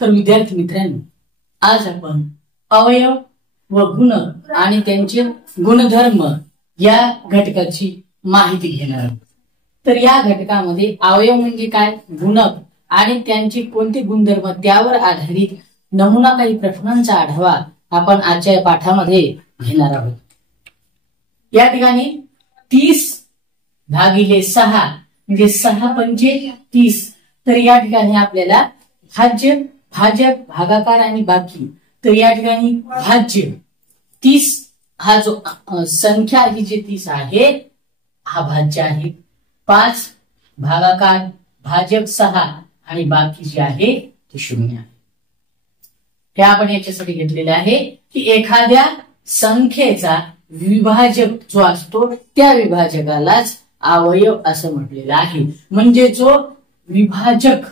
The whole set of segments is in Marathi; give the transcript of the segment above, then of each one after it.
तर विद्यार्थी मित्रांनो, आज आपण अवयव व गुणक आणि त्यांचे गुणधर्म या घटकाची माहिती घेणार आहोत। तर या घटकामध्ये अवयव म्हणजे काय, गुणक आणि त्यांचे कोणते गुणधर्म त्यावर आधारित नमुना काही प्रश्नांचा आढावा आपण आजच्या पाठामध्ये घेणार आहोत। या ठिकाणी 30/6 म्हणजे 6 पंचे 30। तर या ठिकाणी आपल्याला भाज्य, भाजक, भागाकार आणि बाकी। तर या ठिकाणी भाज्य 30 हा जो संख्या ही जी 30 आहे हा भाज्य आहे। 5 भागाकार, भाजक 6 आणि बाकी जे आहे ते 0 आहे। हे आपण याच्यासाठी घेतलेले आहे की एखाद्या संख्येचा विभाजक जो असतो त्या विभाजकालाच अवयव असं म्हटलेलं आहे। म्हणजे जो विभाजक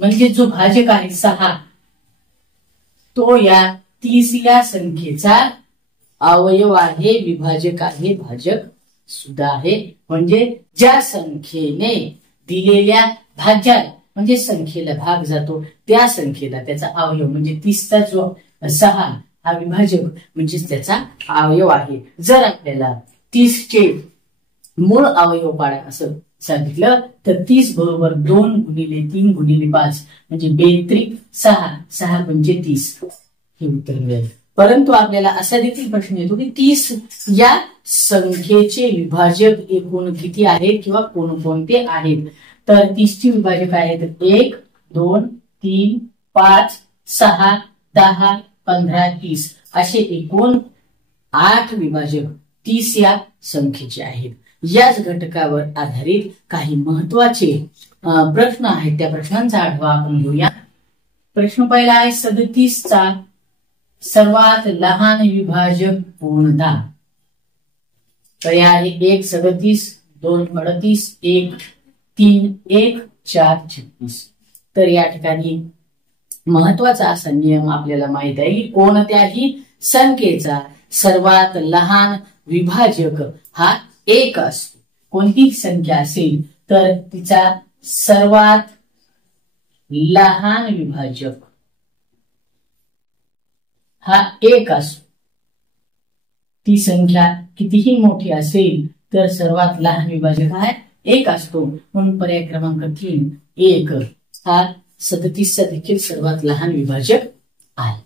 म्हणजे जो भाजक आहे 6 तो या 30 या संख्येचा अवयव आहे, विभाजक आहे, भाजक सुद्धा आहे। म्हणजे ज्या संख्येने दिलेल्या भाज्यात म्हणजे संख्येला भाग जातो त्या संख्येला त्याचा अवयव म्हणजे 30चा जो 6 हा विभाजक म्हणजे त्याचा अवयव आहे। जर आपल्याला 30 चे मूळ अवयव पाडा असं सांगितलं तर 30 बरोबर 2 गुणिले 3 गुणिले 5 म्हणजे 6 6 पंचे 30 हे उत्तर मिळेल। परंतु आपल्याला असा देखील प्रश्न येतो की 30 या संख्येचे विभाजक एकूण किती आहेत किंवा कोणकोणते आहेत। तर 30 चे विभाजक आहेत 1 2 3 5 6 10 15 30 असे एकूण 8 विभाजक 30 या संख्येचे आहेत। याच घटकावर आधारित काही महत्वाचे प्रश्न आहेत, त्या प्रश्नांचा आढावा आपण घेऊया। प्रश्न पहिला आहे 37 चा सर्वात लहान विभाजक कोणता। पर्याय आहे 1 37, 2 38, 1 3 1 4 36। तर या ठिकाणी महत्वाचा असा नियम आपल्याला माहित आहे की कोणत्याही संख्येचा सर्वात लहान विभाजक हा 1 असतो। कोणती संख्या असेल तर तिचा सर्वात लहान विभाजक हा 1 असतो। ती संख्या कितीही मोठी असेल तर सर्वात लहान विभाजक हा 1 असतो। म्हणून पर्याय क्रमांक 3 1 हा 37 चा देखील सर्वात लहान विभाजक आहे।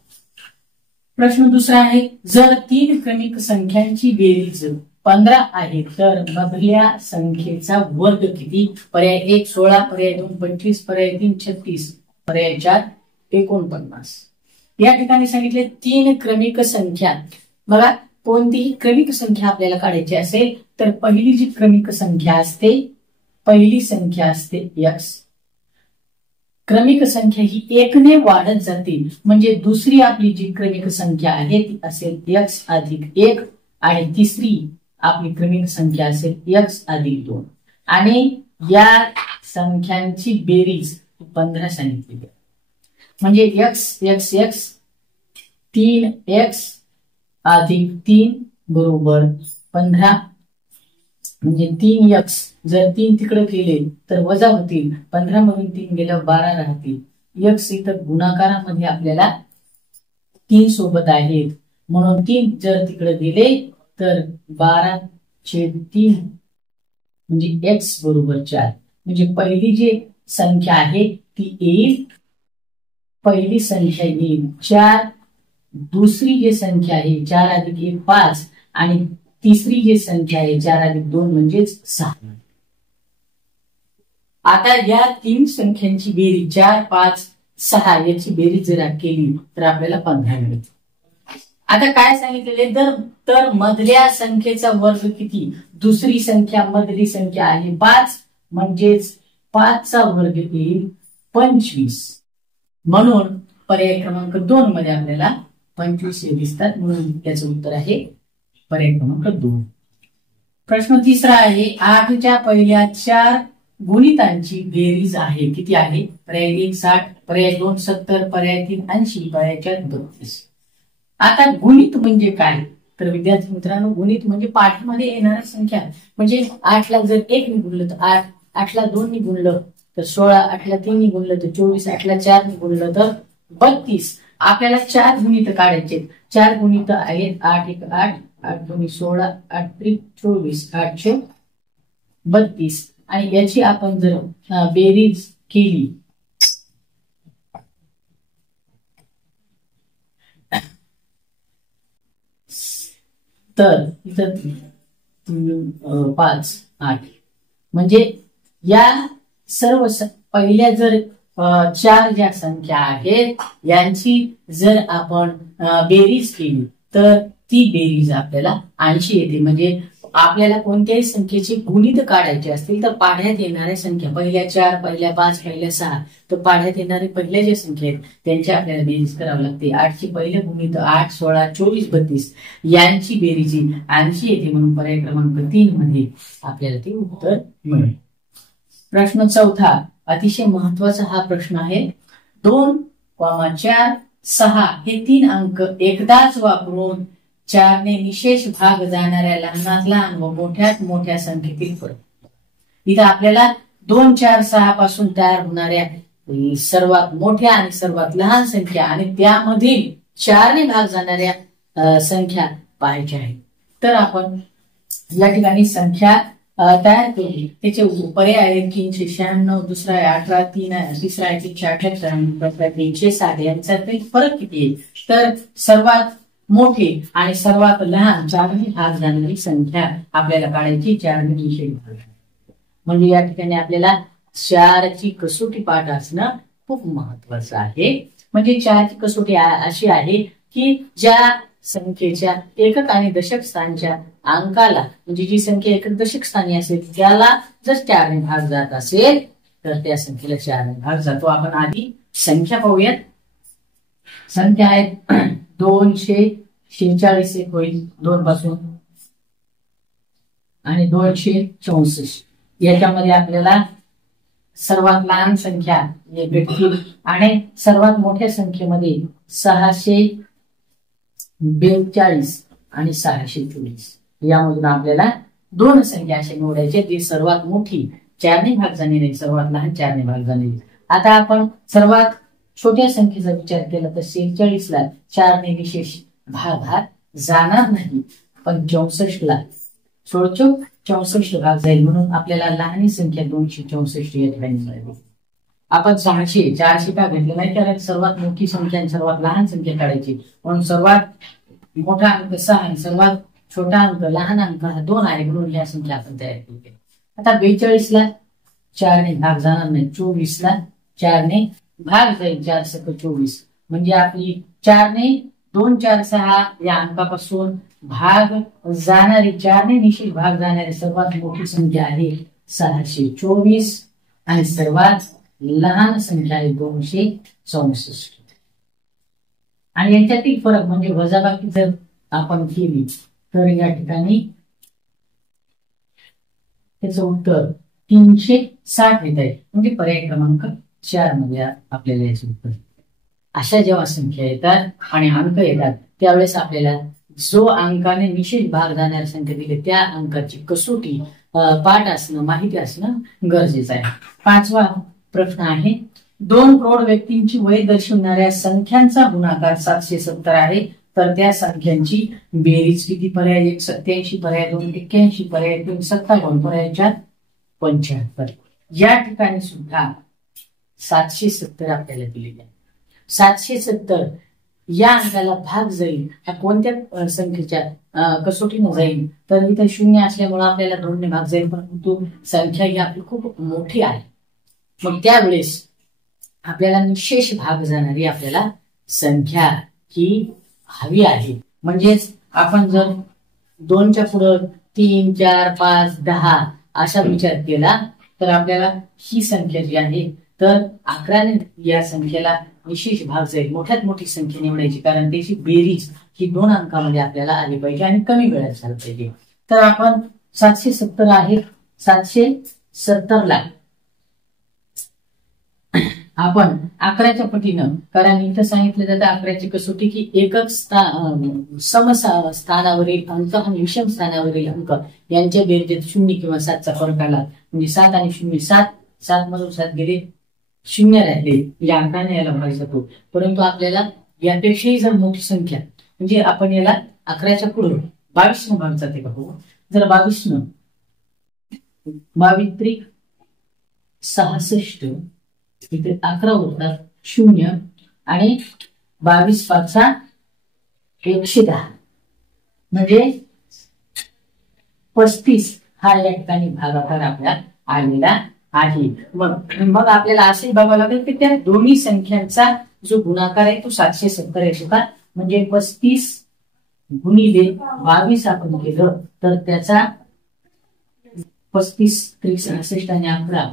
प्रश्न दुसरा आहे जर 3 क्रमिक संख्यांची बेरीज 15 आहे तर मधल्या संख्येचा वर्ग किती। पर्याय 1 16, पर्याय 2 25, पर्याय 3 36, पर्याय 4 49। या ठिकाणी सांगितले 3 क्रमिक संख्या। बघा कोणतीही क्रमिक संख्या आपल्याला काढायची असेल तर पहिली जी क्रमिक संख्या असते पहिली संख्या असते x। क्रमिक संख्या ही 1 ने वाढत जाते म्हणजे दुसरी आपली जी क्रमिक संख्या आहे ती असेल x अधिक 1 आणि तिसरी आपली क्रमिक संख्या असेल x अधिक 2 आणि या संख्यांची बेरीज 15 सांगितली आहे। म्हणजे x x x 3x अधिक 3 बरोबर 15 म्हणजे 3x। जर 3 तिकडे गेले तर वजा होतील, 15 मधून 3 गेल्यावर 12 राहतील। x इतर गुणाकारामध्ये आपल्याला 3 सोबत आहेत म्हणून 3 जर तिकडे गेले तर 12/3 म्हणजे x बरोबर 4। म्हणजे पहिली जी संख्या आहे ती येईल, पहिली संख्या येईल 4, दुसरी जी संख्या आहे 4 अधिक 1 5 आणि तिसरी जी संख्या आहे 4 अधिक 2 म्हणजेच 6। आता या 3 संख्यांची बेरीज 4 5 6 याची बेरीज जर केली तर आपल्याला 15 मिळते। आता काय सांगितलेले तर मधल्या संख्येचा वर्ग किती। दुसरी संख्या मधली संख्या आहे 5 म्हणजेच 5 चा वर्ग येईल 25। म्हणून पर्याय क्रमांक 2 मध्ये आपल्याला 25 हे दिसतात म्हणून त्याचं उत्तर आहे पर्याय क्रमांक 2। प्रश्न तिसरा आहे 8 च्या पहिल्या 4 गुणितांची बेरीज आहे किती आहे। पर्याय 1 60, पर्याय 2 70, पर्याय 3 80, पर्याय 4 32। आता गुणित म्हणजे काय तर विद्यार्थी मित्रांनो गुणित म्हणजे पाठामध्ये येणाऱ्या संख्या। म्हणजे 8 ला जर 1 ने गुणलं तर 8 ला 2 ने गुणलं तर 16, 8 ला 3 ने गुणलं तर 24, 8 ला 4 ने गुणलं तर 32. आपल्याला 4 गुणित काढायचे. 4 गुणित आहेत 8 1 8, 8 2 16, 8 3 24, 8 32. आणि याची आपण जर बेरीज केली तर इथं 5 8 म्हणजे या सर्व पहिल्या जर 4 ज्या संख्या आहेत यांची जर आपण बेरीज केली तर ती बेरीज आपल्याला 80 येते. म्हणजे आपल्याला कोणत्याही संख्येची गुणित काढायचे असतील तर पाढ्यात येणाऱ्या संख्या पहिल्या 4 पहिल्या 5 पहिल्या 6 तर पाढ्यात येणारे पहिल्या ज्या संख्या आहेत त्यांची आपल्याला बेरीज करावी लागते. 8 ची पहिले गुणित 8 16 24 32 यांची बेरीज 80 येते. म्हणून पर्याय क्रमांक 3 मध्ये आपल्याला ते उत्तर मिळेल. प्रश्न 4 अतिशय महत्वाचा हा प्रश्न आहे. 2, 4, 6 हे 3 अंक एकदाच वापरून 4 ने निशेष भाग जाणाऱ्या लहानात लहान व मोठ्यात मोठ्या संख्येतील फरक. इथं आपल्याला 2 4 6 पासून तयार होणाऱ्या सर्वात मोठ्या आणि सर्वात लहान संख्या आणि त्यामधील 4 ने भाग जाणाऱ्या संख्या पाहायच्या आहेत. तर आपण या ठिकाणी संख्या तयार केली. त्याचे पर्याय आहेत 396, दुसरा आहे 18, तिसरा आहे 378, 360. यांच्यातील फरक किती आहे तर सर्वात मोठे आणि सर्वात लहान 4 ने भाग जाणारी संख्या आपल्याला काढायची. 4 ने निषेध भाग म्हणजे या ठिकाणी आपल्याला 4 ची कसोटी पाठ असणं खूप महत्वाचं आहे. म्हणजे 4 ची कसोटी अशी आहे की ज्या संख्येच्या एकक आणि दशक स्थानच्या अंकाला म्हणजे जी संख्या एकक दशक स्थानी असेल त्याला जर 4 ने भाग जात असेल तर त्या संख्येला 4 ने भाग जातो. आपण आधी संख्या पाहूयात. संख्या आहेत 246 एक होईल 2 पासून आणि 264. याच्यामध्ये आपल्याला सर्वात लहान संख्या भेटतील आणि सर्वात मोठ्या संख्येमध्ये 642 आणि 624. यामधून आपल्याला 2 संख्या अशा निवडायच्या जी सर्वात मोठी 4 ने भाग जाणारी सर्वात लहान 4 ने भाग जाणारी. आता आपण सर्वात छोट्या संख्येचा विचार केला तर 46 ला 4 ने विशेष भाग हा जाणार नाही पण 64 ला 64 भाग जाईल. म्हणून आपल्याला लहान संख्या 264 या ठिकाणी मिळाली. आपण 600 400 का घेतलं नाही कारण सर्वात मोठी संख्या आणि सर्वात लहान संख्या काढायची. म्हणून सर्वात मोठा अंक 6 आणि सर्वात छोटा अंक लहान अंक हा 2 आहे. म्हणून या संख्या आपण तयार केली. आता 42 ला 4 ने भाग जाणार नाही. 24 ला 4 ने भाग जाईल. 4 सक 24 म्हणजे आपली 4 ने 2 4 6 या अंकापासून भाग जाणारी 4 ने निश्चित भाग जाणारी सर्वात मोठी संख्या आहे 624 आणि सर्वात लहान संख्या आहे 264. आणि यांच्यातील फरक म्हणजे वजाबाकी जर आपण केली तर या ठिकाणी त्याचं उत्तर 360 येत आहे. म्हणजे पर्याय क्रमांक 4 मध्ये आपल्याला याचे उत्तर. अशा जेव्हा संख्या येतात आणि अंक येतात त्यावेळेस आपल्याला जो अंकाने निश्चित भाग जाणाऱ्या संख्या दिली त्या अंकाची कसोटी पाठ असणं माहिती असणं गरजेचं आहे. 5वा प्रश्न आहे 2 प्रौढ व्यक्तींची वय दर्शवणाऱ्या संख्यांचा गुणाकार 770 आहे तर त्या संख्यांची बेरीज किती. पर्याय 1 87, पर्याय 2 81, पर्याय 3 57, पर्याय 4 75. या ठिकाणी सुद्धा 770 आपल्याला दिलेली आहे. 770 या अंकाला भाग जाईल कोणत्या संख्येच्या कसोटीने जाईल तर इथे 0 असल्यामुळे आपल्याला 2 ने भाग जाईल परंतु संख्या ही आपली खूप मोठी आहे. मग त्यावेळेस आपल्याला निशेष भाग जाणारी आपल्याला संख्या ही हवी आहे. म्हणजेच आपण जर 2च्या पुढे 3 4 5 10 असा विचार केला तर आपल्याला ही संख्या जी आहे तर 11 ने या संख्येला विशेष भाग जाईल. मोठ्यात मोठी संख्या निवडायची कारण त्याची बेरीज ही 2 अंकामध्ये आपल्याला आली पाहिजे आणि कमी वेळात झाली पाहिजे. तर आपण 770 आहे. 770 ला आपण 11च्या पटीनं कारण इथं सांगितलं जातं 11ची कसोटी की एकक सम स्थानावरील अंक आणि विषम स्थानावरील अंक यांच्या बेरजेत 0 किंवा 7चा फरक आला म्हणजे 7 आणि 0 7 7 मधून 7 गेले शून्य राहिले या अंकाने याला भाग जातो, परंतु आपल्याला यापेक्षाही जर मोठी संख्या म्हणजे आपण याला 11च्या पुढे 22 न भाग जाते का हो. जर 22 न 22 त्रिक 66 इथे 11 होतात 0 आणि 22 पाचा 110 म्हणजे 35 हा या ठिकाणी भागाकार आपल्याला आलेला आहे. मग आपल्याला असे बघावं लागेल की त्या दोन्ही संख्यांचा जो गुणाकार आहे तो 770 येतो का. म्हणजे 35 गुणिले 22 आपण केलं तर त्याचा 35 त्रिक 66 आणि 11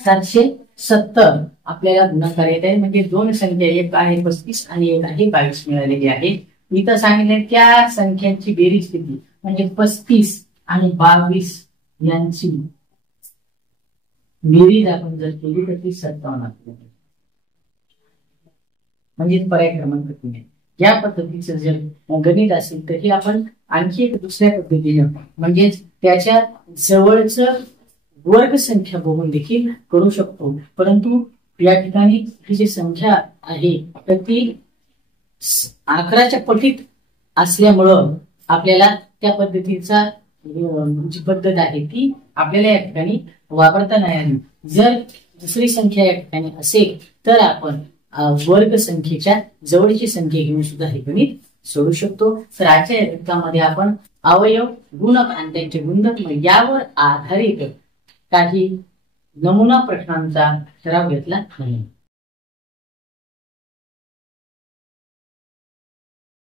770 आपल्याला गुणाकार येत आहे. म्हणजे दोन संख्या, एक आहे 35 आणि एक आहे 22 मिळालेली आहे. इथं सांगितलं त्या संख्यांची बेरीज किती म्हणजे 35 आणि 22 यांची बेरीज आपण जर केली तर ती 57 आपल्याला म्हणजे पर्याय क्रमांक 3 आहे. या पद्धतीचं जर गणित असेल तर हे आपण आणखी एक दुसऱ्या पद्धतीने म्हणजेच त्याच्या जवळचं वर्ग संख्या बघून देखील करू शकतो. परंतु या ठिकाणी ही जी संख्या आहे तर ती 11च्या पटीत असल्यामुळं आपल्याला त्या पद्धतीचा जी पद्धत आहे ती आपल्याला या ठिकाणी वापरता नाही आली. जर दुसरी संख्या या ठिकाणी असेल तर आपण वर्ग संख्येच्या जवळची संख्या घेऊन सुद्धा हे गणित सोडू शकतो. तर आजच्या या घटकामध्ये आपण अवयव, गुणक आणि त्यांचे गुणधर्म यावर आधारित काही नमुना प्रश्नांचा सराव घेतला नाही.